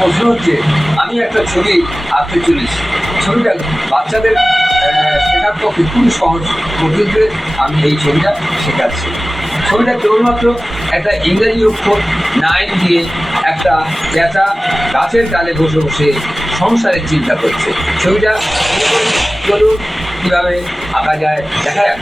প্রশ্ন হচ্ছে, আমি একটা ছবি আঁকতে চলেছি। ছবিটা বাচ্চাদের শেখার পক্ষে খুবই সহজ পদ্ধতিতে আমি এই ছবিটা শেখাচ্ছি। ছবিটা কেবলমাত্র একটা ইংরেজি অক্ষর 9 দিয়ে একটা চেঁচা গাছের ডালে বসে বসে সংসারের চিন্তা করছে। ছবিটা চলুন কীভাবে আঁকা যায় দেখা যাক।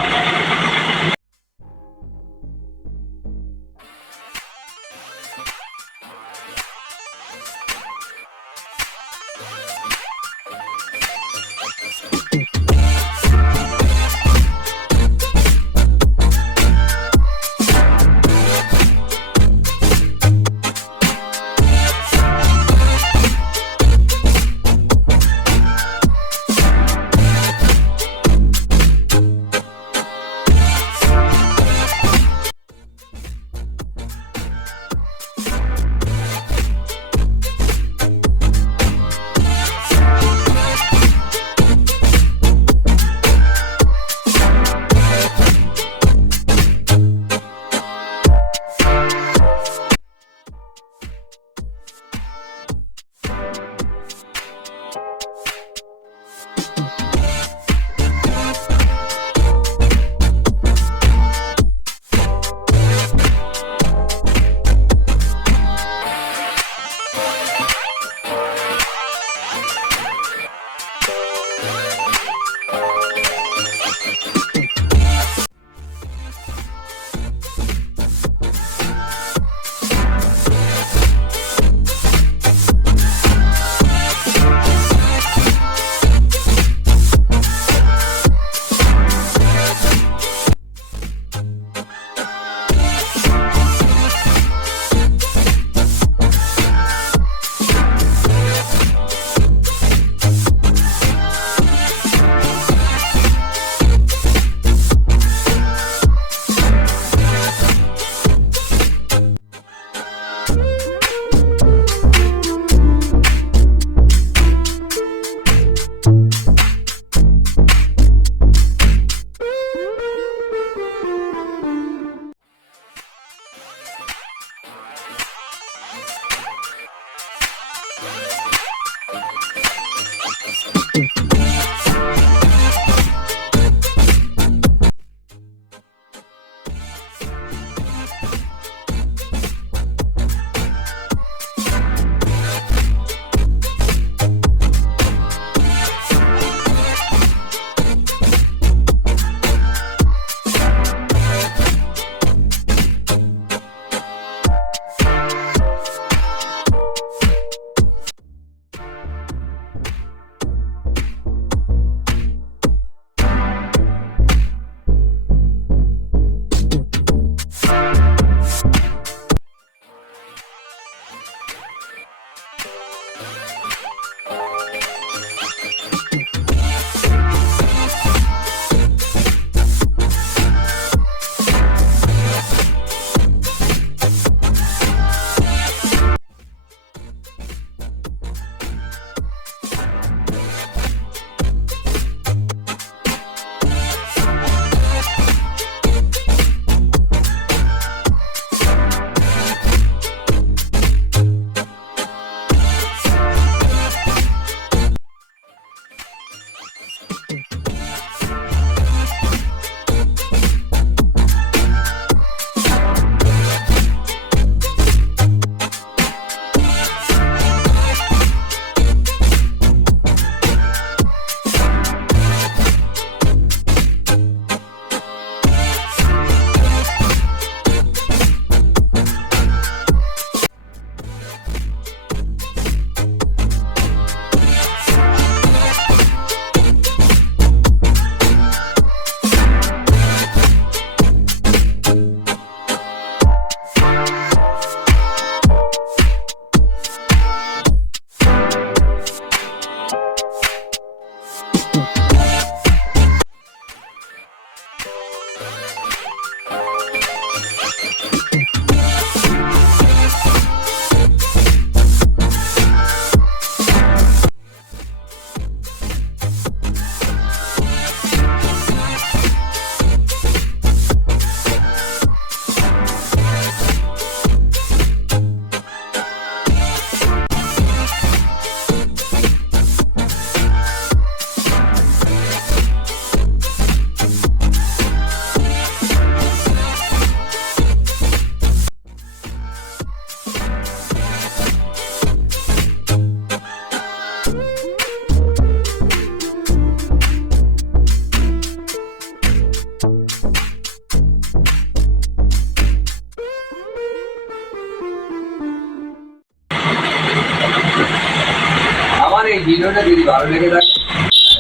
এই ভিডিওটা যদি ভালো লেগে থাকে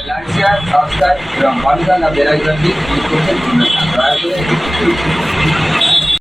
লাইক শেয়ার সাবস্ক্রাইব এবং বাটন বেল আইকনটি ক্লিক করতে ভুলবেন না। দয়া করে